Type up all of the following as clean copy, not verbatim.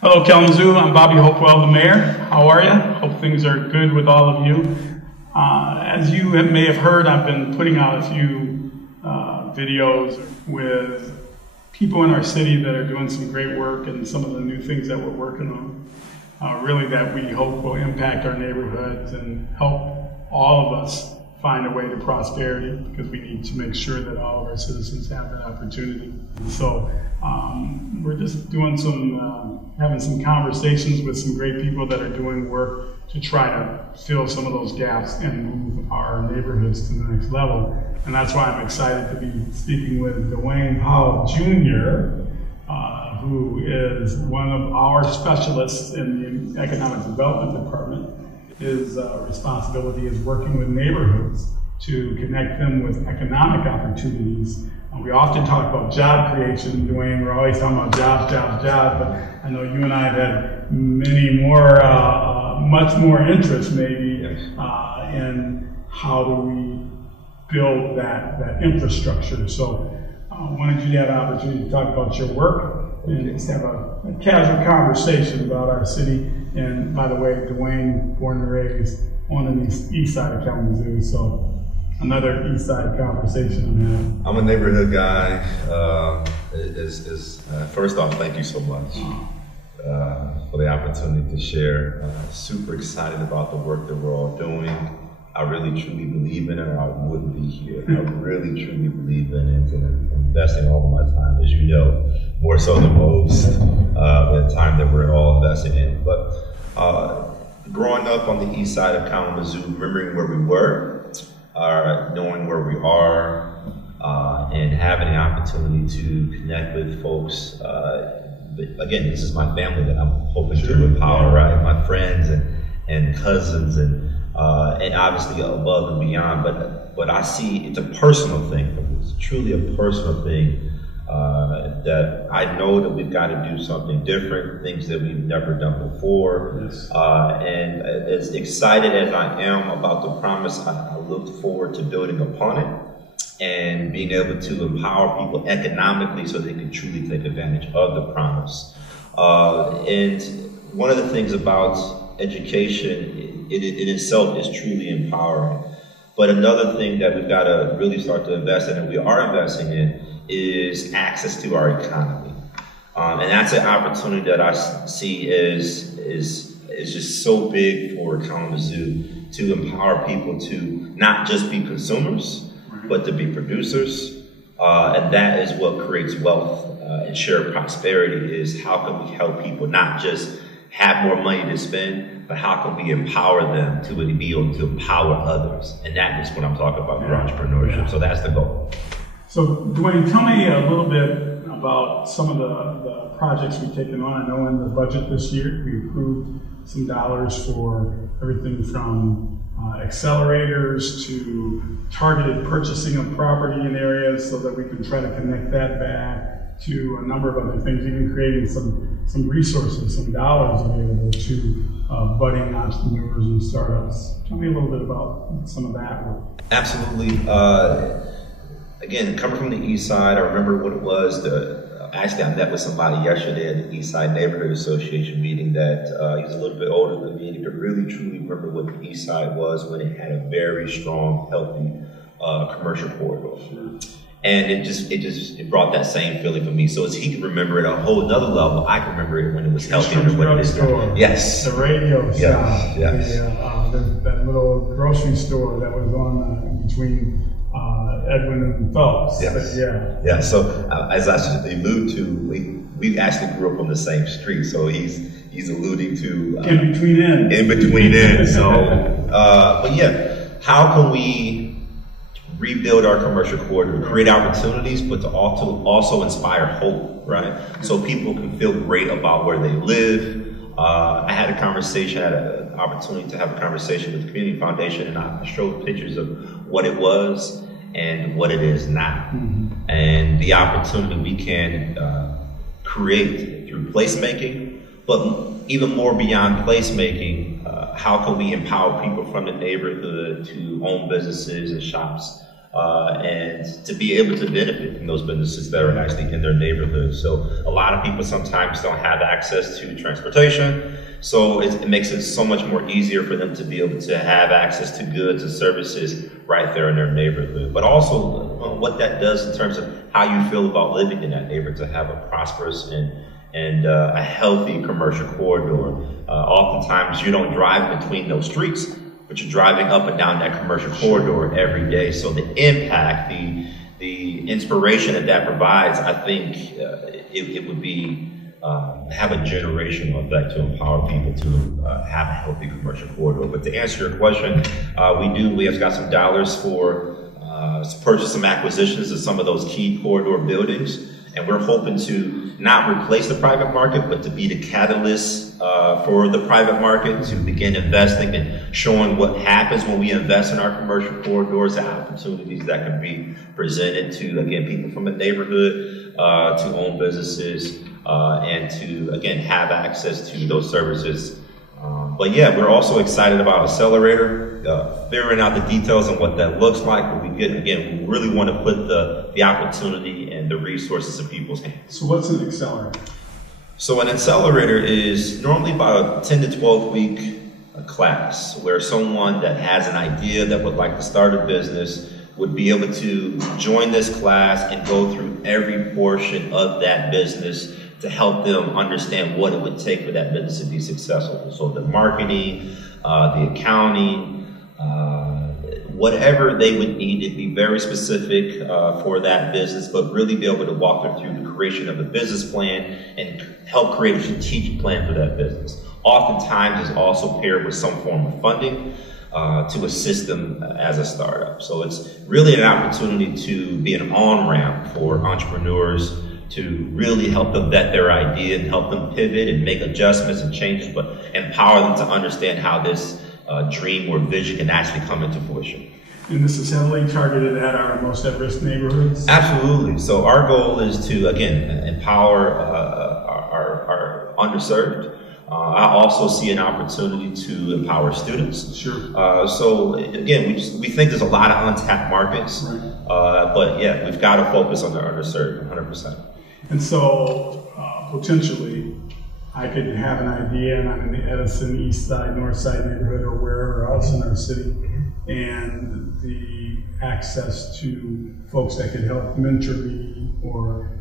Hello, Kalamazoo. I'm Bobby Hopewell, the mayor. How are you? Hope things are good with all of you. As you may have heard, I've been putting out a few videos with people in our city that are doing some great work and some of the new things that we're working on, really that we hope will impact our neighborhoods and help all of us find a way to prosperity, because we need to make sure that all of our citizens have that opportunity. So we're just doing having some conversations with some great people that are doing work to try to fill some of those gaps and move our neighborhoods to the next level. And that's why I'm excited to be speaking with Dwayne Powell Jr., who is one of our specialists in the Economic Development Department. His responsibility is working with neighborhoods to connect them with economic opportunities. We often talk about job creation, Dwayne. We're always talking about jobs, but I know you and I have had many more, much more interest maybe in how do we build that infrastructure. So I wanted you to have an opportunity to talk about your work and just have a casual conversation about our city. And by the way, Dwayne, born and raised on the east side of Kalamazoo, so another east side conversation I'm having. I'm a neighborhood guy. First off, thank you so much for the opportunity to share. Super excited about the work that we're all doing. I really truly believe in it, or I wouldn't be here. I really truly believe in it and investing all of my time, as you know, more so than most, the time that we're all investing in. But growing up on the east side of Kalamazoo, remembering where we were, knowing where we are, and having the opportunity to connect with folks. Again, this is my family that I'm hoping to empower, right? My friends and cousins and obviously above and beyond. But I see it's a personal thing. It's truly a personal thing. That I know that we've got to do something different, things that we've never done before. Yes. And as excited as I am about the promise, I look forward to building upon it and being able to empower people economically so they can truly take advantage of the promise. And one of the things about education in itself is truly empowering. But another thing that we've got to really start to invest in, and we are investing in, is access to our economy. And that's an opportunity that I see is just so big for Kalamazoo, to empower people to not just be consumers, but to be producers. And that is what creates wealth and shared prosperity, is how can we help people not just have more money to spend, but how can we empower them to be able to empower others? And that is what I'm talking about, for entrepreneurship. Yeah. So that's the goal. So Dwayne, tell me a little bit about some of the projects we've taken on. I know in the budget this year, we approved some dollars for everything from accelerators to targeted purchasing of property in areas so that we can try to connect that back to a number of other things, even creating some resources, some dollars available to budding entrepreneurs and startups. Tell me a little bit about some of that work. Absolutely. Again, coming from the east side, I remember what it was. Actually, I met with somebody yesterday at the East Side Neighborhood Association meeting that he's a little bit older than me, and he could really truly remember what the east side was when it had a very strong, healthy commercial corridor. Sure. And it brought that same feeling for me. So as he can remember it at a whole another level, I can remember it when it was healthy. Yes. The radio shop. Yes. That little grocery store that was on between Edwin and Phelps. Yes. Yeah. So as I alluded to, we actually grew up on the same street. So he's alluding to in between ends. So, but yeah, how can we rebuild our commercial corridor, create opportunities, but to also inspire hope, right? So people can feel great about where they live. I had an opportunity to have a conversation with the Community Foundation, and I showed pictures of what it was and what it is now. Mm-hmm. And the opportunity we can create through placemaking, but even more beyond placemaking, how can we empower people from the neighborhood to own businesses and shops and to be able to benefit from those businesses that are actually in their neighborhood. So a lot of people sometimes don't have access to transportation, so it makes it so much more easier for them to be able to have access to goods and services right there in their neighborhood. But also what that does in terms of how you feel about living in that neighborhood, to have a prosperous and a healthy commercial corridor. Oftentimes you don't drive between those streets, but you're driving up and down that commercial corridor every day. So the impact, the inspiration that provides, I think it would be have a generational effect to empower people to have a healthy commercial corridor. But to answer your question, we have got some dollars for to purchase some acquisitions of some of those key corridor buildings. And we're hoping to not replace the private market, but to be the catalyst for the private market to begin investing and showing what happens when we invest in our commercial corridors, the opportunities that can be presented to, again, people from the neighborhood to own businesses and to, again, have access to those services. But yeah, we're also excited about Accelerator, figuring out the details and what that looks like. But we really want to put the opportunity and the resources in people's hands. So what's an accelerator? So an accelerator is normally about a 10 to 12 week class where someone that has an idea that would like to start a business would be able to join this class and go through every portion of that business to help them understand what it would take for that business to be successful. So the marketing, the accounting, whatever they would need to be very specific for that business, but really be able to walk them through the creation of a business plan and help create a strategic plan for that business. Oftentimes it's also paired with some form of funding to assist them as a startup. So it's really an opportunity to be an on-ramp for entrepreneurs to really help them vet their idea and help them pivot and make adjustments and changes, but empower them to understand how this dream or vision can actually come into fruition. And this is heavily targeted at our most at-risk neighborhoods? Absolutely. So our goal is to, again, empower our underserved. I also see an opportunity to empower students. Sure. So again, we think there's a lot of untapped markets, right. But yeah, we've got to focus on the underserved 100%. And so potentially I could have an idea and I'm in the Edison, East Side, North Side neighborhood or wherever else in our city, and the access to folks that could help mentor me or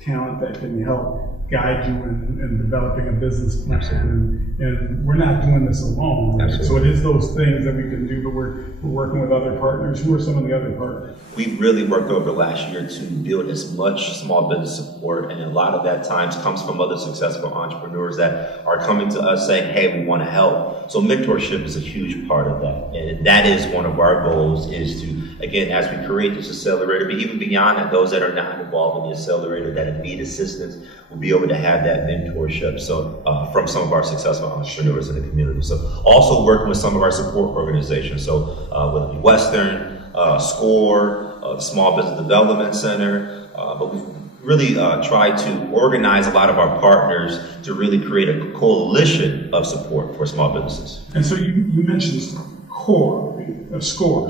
talent that can help guide you in developing a business plan. And we're not doing this alone. Right? So it is those things that we can do, but we're working with other partners. Who are some of the other partners? We've really worked over the last year to build as much small business support, and a lot of that times comes from other successful entrepreneurs that are coming to us saying, hey, we want to help. So mentorship is a huge part of that, and that is one of our goals, is to, again, as we create this accelerator, but even beyond that, those that are not involved in the accelerator that need assistance will be able to have that mentorship. So from some of our successful entrepreneurs in the community. So also working with some of our support organizations. So whether it be Western, SCORE, the Small Business Development Center, but we've really tried to organize a lot of our partners to really create a coalition of support for small businesses. And so you mentioned SCORE. SCORE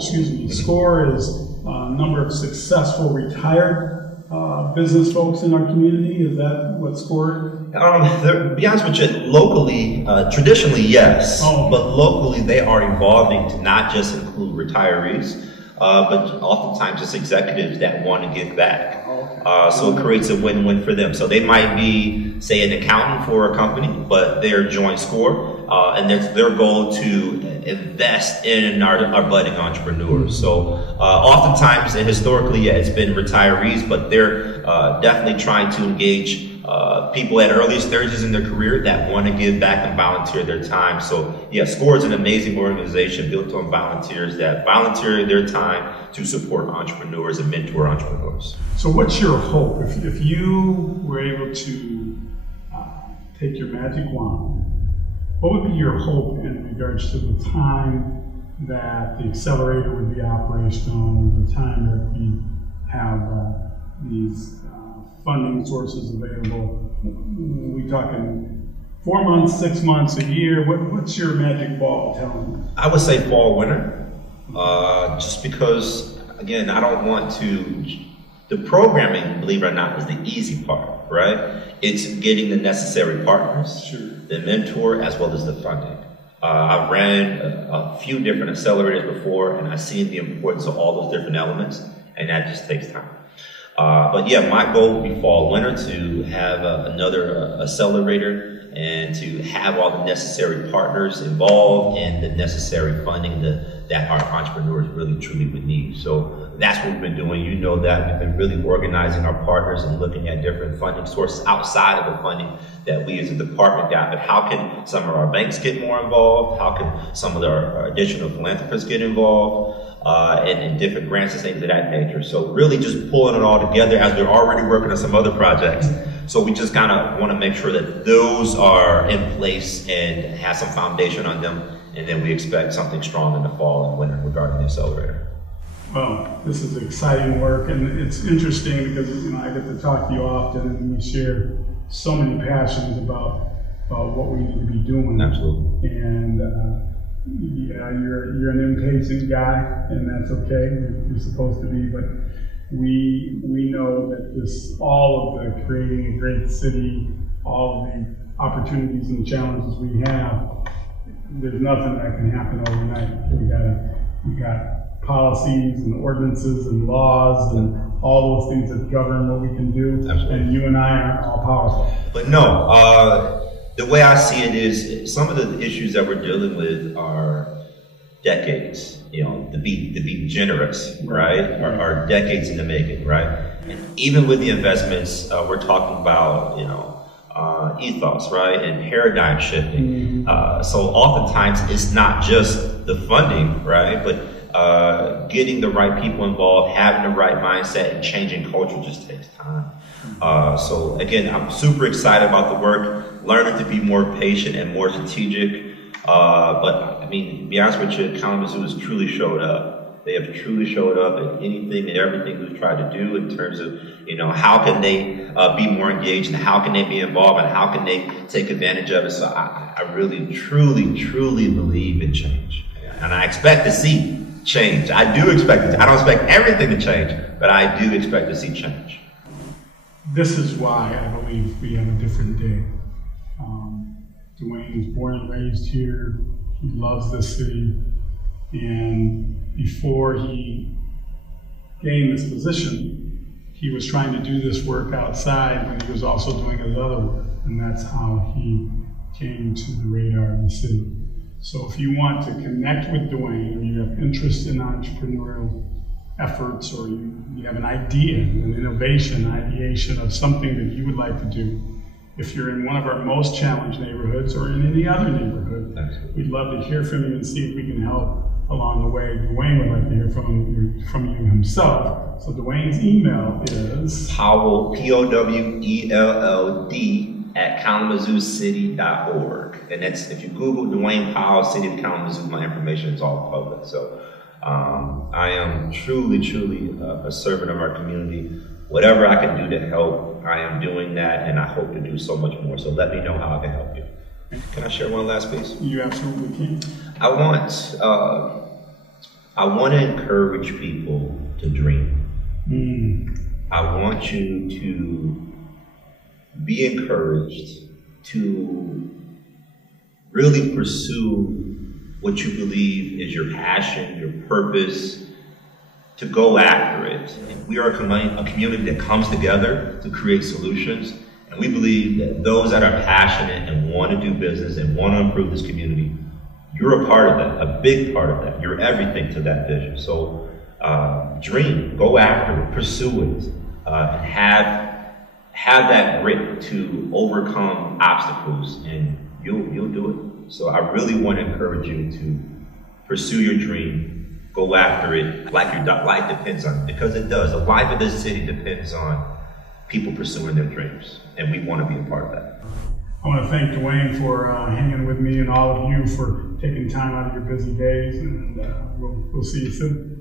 is a number of successful retired business folks in our community. Is that what SCORE? To be honest with you, locally, traditionally, yes. Oh. But locally, they are evolving to not just include retirees, but oftentimes it's executives that want to give back. So it creates a win-win for them. So they might be, say, an accountant for a company, but they're joined SCORE, and it's their goal to invest in our budding entrepreneurs. So oftentimes, and historically, yeah, it's been retirees, but they're definitely trying to engage people at early stages in their career that want to give back and volunteer their time. So yeah, SCORE is an amazing organization built on volunteers that volunteer their time to support entrepreneurs and mentor entrepreneurs. So what's your hope? If you were able to take your magic wand, what would be your hope in regards to the time that the accelerator would be operational, the time that we have these funding sources available? We talking 4 months, 6 months, a year? What's your magic ball telling you? I would say fall, winter. Just because, again, I don't want to. The programming, believe it or not, is the easy part, right? It's getting the necessary partners, Sure. the mentor, as well as the funding. I've ran a few different accelerators before, and I've seen the importance of all those different elements, and that just takes time. But yeah, my goal would be fall winter to have another accelerator and to have all the necessary partners involved and the necessary funding that our entrepreneurs really truly would need. So that's what we've been doing. You know that we've been really organizing our partners and looking at different funding sources outside of the funding that we as a department got. But how can some of our banks get more involved? How can some of our additional philanthropists get involved? And different grants and things of that nature. So really just pulling it all together as we're already working on some other projects. So we just kind of want to make sure that those are in place and have some foundation on them. And then we expect something strong in the fall and winter regarding the accelerator. Well, this is exciting work, and it's interesting because I get to talk to you often, and we share so many passions about what we need to be doing. Absolutely. And yeah, you're an impatient guy, and that's okay. You're supposed to be, but we know that all of the creating a great city, all of the opportunities and challenges we have, there's nothing that can happen overnight. We got policies and ordinances and laws and all those things that govern what we can do. Absolutely. And you and I aren't all powerful. But no, the way I see it is some of the issues that we're dealing with are decades, to be generous, right? Are decades in the making, right? And even with the investments, we're talking about, ethos, right? And paradigm shifting. So oftentimes it's not just the funding, right? But getting the right people involved, having the right mindset, and changing culture just takes time. So again, I'm super excited about the work, learning to be more patient and more strategic. But I mean, to be honest with you, Kalamazoo has truly showed up. They have truly showed up in anything and everything we've tried to do in terms of, how can they be more engaged and how can they be involved and how can they take advantage of it. So I really, truly, truly believe in change. And I expect to see change. I do expect it. I don't expect everything to change, but I do expect to see change. This is why I believe we have a different day. Dwayne was born and raised here. He loves this city. And before he gained this position, he was trying to do this work outside when he was also doing his other work. And that's how he came to the radar of the city. So if you want to connect with Dwayne, or you have interest in entrepreneurial efforts, or you have an idea, an innovation, ideation of something that you would like to do, if you're in one of our most challenged neighborhoods or in any other neighborhood, we'd love to hear from you and see if we can help along the way. Dwayne would like to hear from you himself. So Dwayne's email is Powell, Powell, at KalamazooCity.org. And that's, if you Google Dwayne Powell, City of Kalamazoo, my information is all public. So I am truly, truly a servant of our community. Whatever I can do to help, I am doing that, and I hope to do so much more. So let me know how I can help you. Can I share one last piece? You absolutely can. I want to encourage people to dream. I want you to be encouraged to really pursue what you believe is your passion, your purpose, to go after it. We are a community that comes together to create solutions, and we believe that those that are passionate and want to do business and want to improve this community, you're a part of that, a big part of that. You're everything to that vision. So dream, go after it, pursue it, and have that grit to overcome obstacles, and you'll do it. So I really want to encourage you to pursue your dream, go after it like your life depends on it, because it does. The life of this city depends on people pursuing their dreams, and we want to be a part of that. I want to thank Dwayne for hanging with me and all of you for taking time out of your busy days, and we'll see you soon.